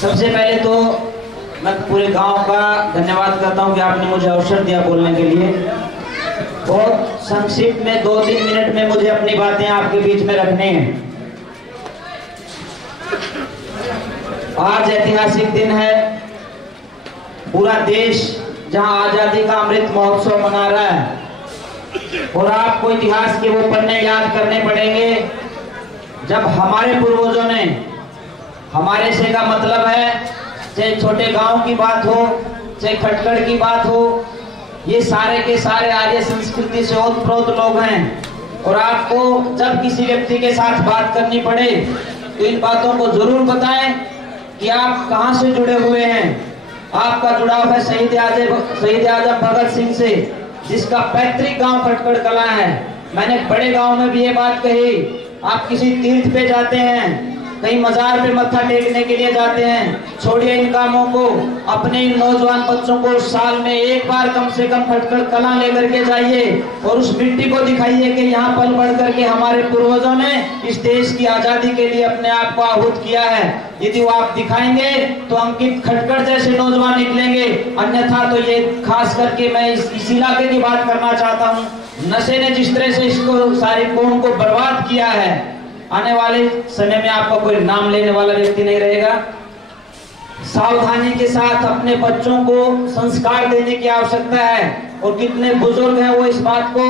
सबसे पहले तो मैं पूरे गांव का धन्यवाद करता हूं कि आपने मुझे अवसर दिया बोलने के लिए। बहुत संक्षिप्त में 2-3 मिनट में मुझे अपनी बातें आपके बीच में रखनी है। आज ऐतिहासिक दिन है। पूरा देश जहां आजादी का अमृत महोत्सव मना रहा है और आपको इतिहास के वो पन्ने याद करने पड़ेंगे जब हमारे पूर्वजों ने, हमारे से का मतलब है चाहे छोटे गांव की बात हो, चाहे खटकड़ की बात हो, ये सारे के सारे आर्य संस्कृति से ओतप्रोत लोग हैं। और आपको जब किसी व्यक्ति के साथ बात करनी पड़े तो इन बातों को जरूर बताएं कि आप कहां से जुड़े हुए हैं। आपका जुड़ाव है शहीद आजम भगत सिंह से, जिसका पैतृक गांव खटकड़ कला है। मैंने बड़े गांव में भी ये बात कही, आप किसी तीर्थ पे जाते हैं, कहीं मजार पे मत्था टेकने के लिए जाते हैं, छोड़िए इन कामों को। अपने इन नौजवान बच्चों को साल में एक बार कम से कम खटकड़ कला लेकर के जाइए और उस मिट्टी को दिखाइए कि यहाँ पल बढ़ करके हमारे पूर्वजों ने इस देश की आजादी के लिए अपने आप को आहूत किया है। यदि वो आप दिखाएंगे तो अंकित खटकड़ जैसे नौजवान निकलेंगे, अन्यथा तो ये खास करके मैं इस इलाके की बात करना चाहता हूँ। नशे ने जिस तरह से इसको सारी कौम को बर्बाद किया है, आने वाले समय में आपका कोई नाम लेने वाला व्यक्ति नहीं रहेगा। सावधानी के साथ अपने बच्चों को संस्कार देने की आवश्यकता है और कितने बुजुर्ग हैं वो इस बात को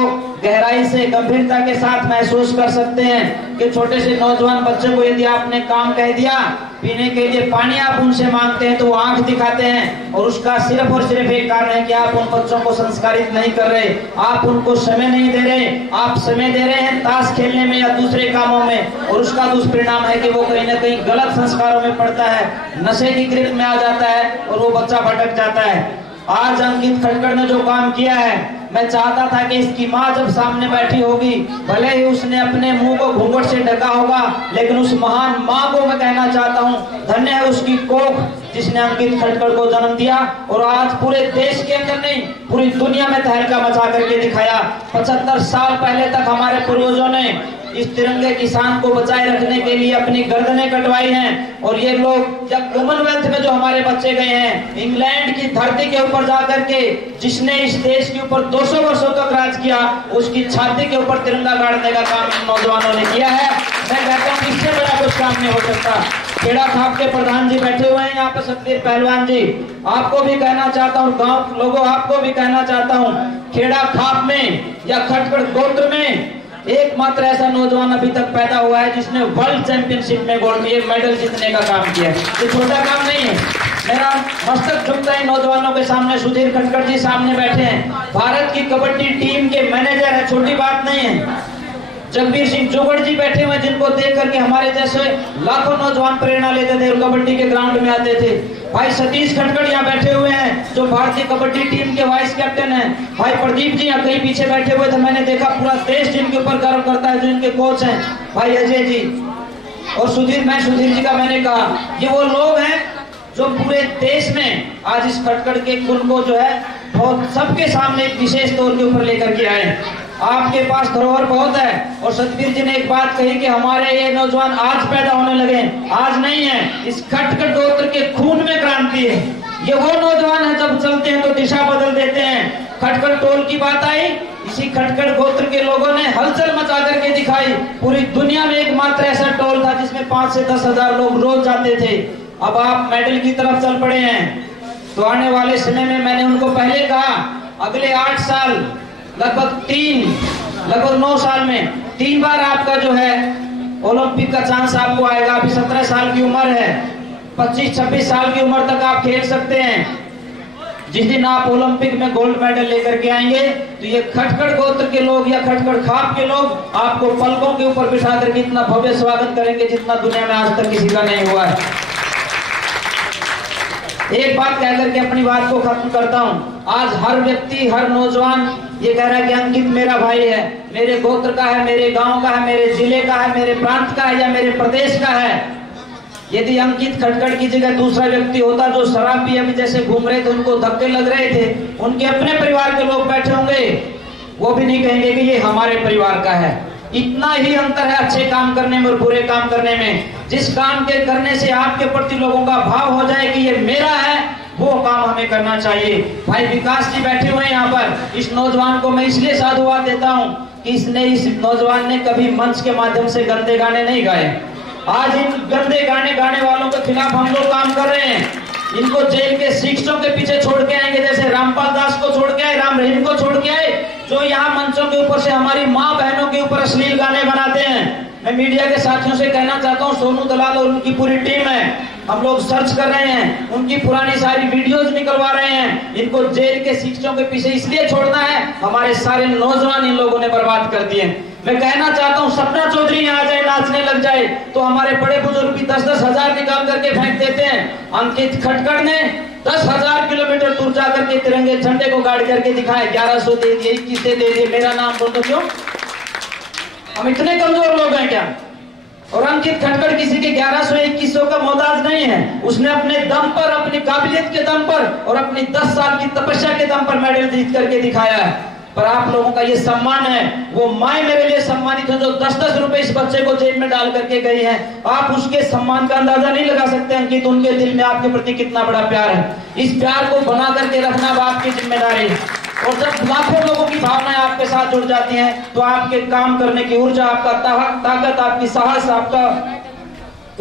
गहराई से, गंभीरता के साथ महसूस कर सकते हैं कि छोटे से नौजवान बच्चे को यदि आपने काम कह दिया, पीने के लिए पानी आप उनसे मांगते हैं तो वो आंख दिखाते हैं। और उसका सिर्फ और सिर्फ एक कारण है कि आप उन बच्चों को संस्कारित नहीं कर रहे, आप उनको समय नहीं दे रहे। आप समय दे रहे हैं ताश खेलने में या दूसरे कामों में, और उसका दुष्परिणाम है कि वो कहीं ना कहीं गलत संस्कारों में पड़ता है, नशे की गिरफ्त में आ जाता है और वो बच्चा भटक जाता है। आज अंकित खटकड़ ने जो काम किया है, मैं चाहता था कि इसकी माँ जब सामने बैठी होगी, भले ही उसने अपने मुंह को घूंघट से ढका होगा, लेकिन उस महान माँ को मैं कहना चाहता हूँ, धन्य है उसकी कोख जिसने अंकित खटकड़ को जन्म दिया और आज पूरे देश के अंदर नहीं पूरी दुनिया में तहलका मचा करके दिखाया। 75 साल पहले तक हमारे पूर्वजों ने इस तिरंगे की शान को बचाए रखने के लिए अपनी गर्दनें कटवाई हैं। और ये लोग जब कॉमनवेल्थ में जो हमारे बच्चे गए हैं, इंग्लैंड की धरती के ऊपर जाकर के जिसने इस देश के ऊपर 200 वर्षों तक राज किया, उसकी छाती के ऊपर तिरंगा गाड़ने का काम इन नौजवानों ने किया है। मैं कहता हूँ इससे बड़ा कुछ काम नहीं हो सकता। खेड़ा खाप के प्रधान जी बैठे हुए हैं यहाँ पे, सतबीर पहलवान जी, आपको भी कहना चाहता हूँ, गाँव लोगों आपको भी कहना चाहता हूँ, खेड़ा खाप में या खटकड़ गोत्र में एकमात्र ऐसा नौजवान अभी तक पैदा हुआ है जिसने वर्ल्ड चैंपियनशिप में गोल्ड मेडल जीतने का काम किया है। ये छोटा काम नहीं है। मेरा मस्तक झुकता है नौजवानों के सामने। सुधीर खटकड़ जी सामने बैठे हैं, भारत की कबड्डी टीम के मैनेजर है, छोटी बात नहीं है। जगबीर सिंह जोगड़ जी बैठे हुए, जिनको देख करके हमारे जैसे लाखों नौजवान प्रेरणा लेते थे और कबड्डी के ग्राउंड में आते थे। भाई सतीश खटकड़ यहाँ बैठे हुए हैं जो भारतीय कबड्डी टीम के वाइस कैप्टन हैं। भाई प्रदीप जी यहाँ कहीं पीछे बैठे हुए थे, मैंने देखा पूरा देश जिनके ऊपर गर्व करता है, जो इनके कोच हैं। भाई अजय जी और सुधीर जी का मैंने कहा, ये वो लोग हैं जो पूरे देश में आज इस खटकड़ के कुल को जो है बहुत सबके सामने एक विशेष तौर के ऊपर लेकर के आए। आपके पास धरोहर बहुत है। और सतबीर जी ने एक बात कही कि हमारे ये नौजवान आज पैदा होने लगे, आज नहीं है। इस खटकड़ गोत्र के खून में क्रांति है। ये वो नौजवान है जब चलते हैं तो दिशा बदल देते हैं। खटकड़ टोल की बात आई, इसी खटकड़ गोत्र के लोगों ने हलचल मचा करके दिखाई। पूरी दुनिया में एकमात्र ऐसा टोल था जिसमें 5 से 10 हजार लोग रोज जाते थे। अब आप मेडल की तरफ चल पड़े हैं, तो आने वाले समय में मैंने उनको पहले कहा, अगले 8 साल लगभग 9 साल में 3 बार आपका जो है ओलंपिक का चांस आपको आएगा। अभी 17 साल की उम्र है, 25-26 साल की उम्र तक आप खेल सकते हैं। जिस दिन आप ओलंपिक में गोल्ड मेडल लेकर के आएंगे तो ये खटकड़ गोत्र के लोग या खटकड़ खाप के लोग आपको पलकों के ऊपर बिठा करके इतना भव्य स्वागत करेंगे जितना दुनिया में आज तक किसी का नहीं हुआ है। एक बात कह करके अपनी बात को खत्म करता हूँ। आज हर व्यक्ति, हर नौजवान ये कह रहा है कि अंकित मेरा भाई है, मेरे गोत्र का है, मेरे गांव का है, मेरे जिले का है, मेरे प्रांत का है या मेरे प्रदेश का है। यदि अंकित खटकड़ की जगह दूसरा व्यक्ति होता जो शराब पिए अभी जैसे घूम रहे थे, उनको धक्के लग रहे थे, उनके अपने परिवार के लोग बैठे होंगे, वो भी नहीं कहेंगे कि ये हमारे परिवार का है। इतना ही अंतर है अच्छे काम करने में और बुरे काम करने में। जिस काम के करने से आपके प्रति लोगों का भाव हो जाए कि ये मेरा है, वो काम हमें करना चाहिए। भाई विकास जी बैठे हुए हैं यहाँ पर। इस नौजवान को मैं इसलिए साधुवाद देता हूँ कि इस नौजवान ने कभी मंच के माध्यम से गंदे गाने नहीं गाए। आज इन गंदे गाने गाने वालों के खिलाफ हम लोग काम कर रहे हैं। इनको जेल के शिक्षकों के पीछे छोड़ के आएंगे, जैसे रामपाल दास को छोड़ के आए, राम रहीम को छोड़ के आए, जो यहाँ मंचों के ऊपर से हमारी माँ बहनों के ऊपर अश्लील गाने बनाते हैं। मैं मीडिया के साथियों से कहना चाहता हूँ, सोनू दलाल और उनकी पूरी टीम है, हम लोग सर्च कर रहे हैं, उनकी पुरानी सारी वीडियोज निकलवा रहे हैं। इनको जेल के शिक्षकों के पीछे इसलिए छोड़ना है, हमारे सारे नौजवान इन लोगों ने बर्बाद कर दिए। मैं कहना चाहता हूँ, सपना चौधरी यहाँ आ जाए, नाचने लग जाए, तो हमारे बड़े बुजुर्ग भी 10-10 हजार निकाल करके फेंक देते हैं। अंकित खटकड़ ने 10,000 किलोमीटर दूर जाकर के तिरंगे झंडे को गाड़ करके दिखाए, 1100 दे दिए, 21 दे दिए, मेरा नाम बोल दो। क्यों हम इतने कमजोर लोग हैं क्या? और अंकित खटकड़ किसी के 1100-2100 का मोहताज नहीं है। उसने अपने दम पर, अपनी काबिलियत के दम पर और अपनी 10 साल की तपस्या के दम पर मेडल जीत करके दिखाया है। पर आप लोगों का ये सम्मान है, वो माए मेरे लिए सम्मानित है जो 10-10 रुपए इस बच्चे को जेब में डाल करके गई है। आप उसके सम्मान का अंदाजा नहीं लगा सकते अंकित, उनके दिल में आपके प्रति कितना बड़ा प्यार है। इस प्यार को बना करके रखना आपकी जिम्मेदारी है। और जब लाखों लोगों की भावनाएं आपके साथ जुड़ जाती हैं, तो आपके काम करने की ऊर्जा, आपका ताकत, आपकी साहस, आपका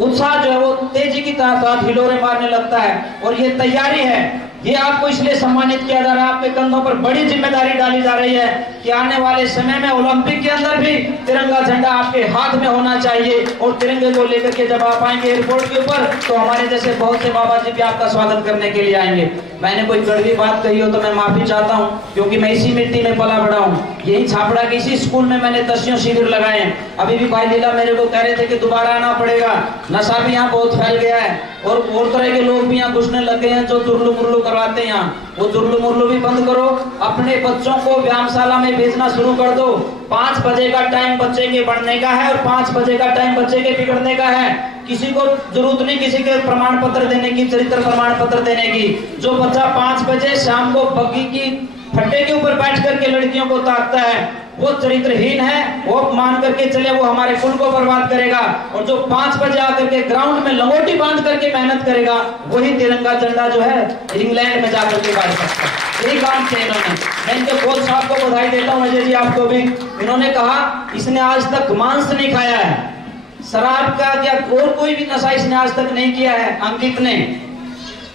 उत्साह जो है वो तेजी की साथ हिलोरे मारने लगता है। और ये तैयारी है, ये आपको इसलिए सम्मानित किया जा रहा है। आपके कंधों पर बड़ी जिम्मेदारी डाली जा रही है कि आने वाले समय में ओलंपिक के अंदर भी तिरंगा झंडा आपके हाथ में होना चाहिए। और तिरंगे को लेकर के जब आप आएंगे एयरपोर्ट के ऊपर, तो हमारे जैसे बहुत से बाबा जी भी आपका स्वागत करने के लिए आएंगे। मैंने कोई कड़वी बात कही हो तो मैं माफी चाहता हूँ, क्योंकि मैं इसी मिट्टी में पला बड़ा हूँ। यही छापड़ा के इसी स्कूल में मैंने 10 शिविर लगाए हैं। अभी भी भाई लीला मेरे को कह रहे थे कि दोबारा आना पड़ेगा, नशा भी यहाँ बहुत फैल गया है और तरह के लोग भी यहाँ घुसने लगे हैं जो तुरलू मुरलू करवाते हैं यहाँ। वो तुरलू मुरलू भी बंद करो, अपने बच्चों को व्यायामशाला में भेजना शुरू कर दो। 5 बजे का टाइम बच्चे के बढ़ने का है और 5 बजे का टाइम बच्चे के बिगड़ने का है। किसी को जरूरत नहीं किसी के प्रमाण पत्र देने की, चरित्र प्रमाण पत्र देने की। जो बच्चा 5 बजे शाम को बग्गी की फट्टे के ऊपर बैठ करके लड़कियों को ताकता है, वो चरित्रहीन है। वो मान करके चले वो हमारे कुल को बर्बाद करेगा। और जो 5 बजे आकर के ग्राउंड में लंगोटी बांध करके मेहनत करेगा, वही तिरंगा झंडा जो है इंग्लैंड में जाकर के गाड़ सकता है। यही काम किया इन्होंने। मैं इनके कोच साहब को बधाई देता हूँ, अजय जी आपको भी। इन्होंने कहा इसने आज तक मांस नहीं खाया है, शराब का या और कोई भी नशा इसने आज तक नहीं किया है। अंकित ने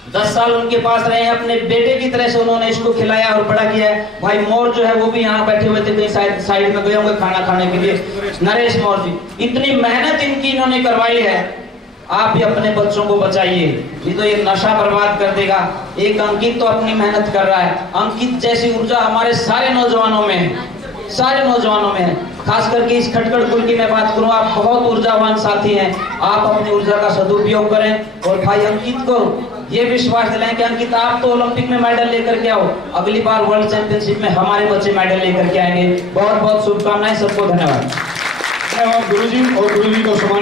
10 साल उनके पास रहे हैं, अपने बेटे की तरह से उन्होंने इसको खिलाया और बड़ा किया है। भाई मोर जो है वो भी यहाँ बैठे हुए थे, कहीं साइड में गए होंगे खाना खाने के लिए। नरेश मोर जी, इतनी मेहनत इनकी इन्होंने करवाई है। आप भी अपने बच्चों को बचाइए, नहीं तो ये नशा बर्बाद कर देगा। एक अंकित तो अपनी मेहनत कर रहा है, अंकित जैसी ऊर्जा हमारे सारे नौजवानों में है, सारे नौजवानों में है। खास करके इस खटकड़ कुल की मैं बात करूं, आप बहुत ऊर्जावान साथी हैं। आप अपनी ऊर्जा का सदुपयोग करें और भाई अंकित को ये विश्वास दिलाएं कि अंकित आप तो ओलंपिक में मेडल लेकर के आओ, अगली बार वर्ल्ड चैंपियनशिप में हमारे बच्चे मेडल लेकर के आएंगे। बहुत बहुत शुभकामनाएं, सबको धन्यवाद। गुरुजी और गुरुजी को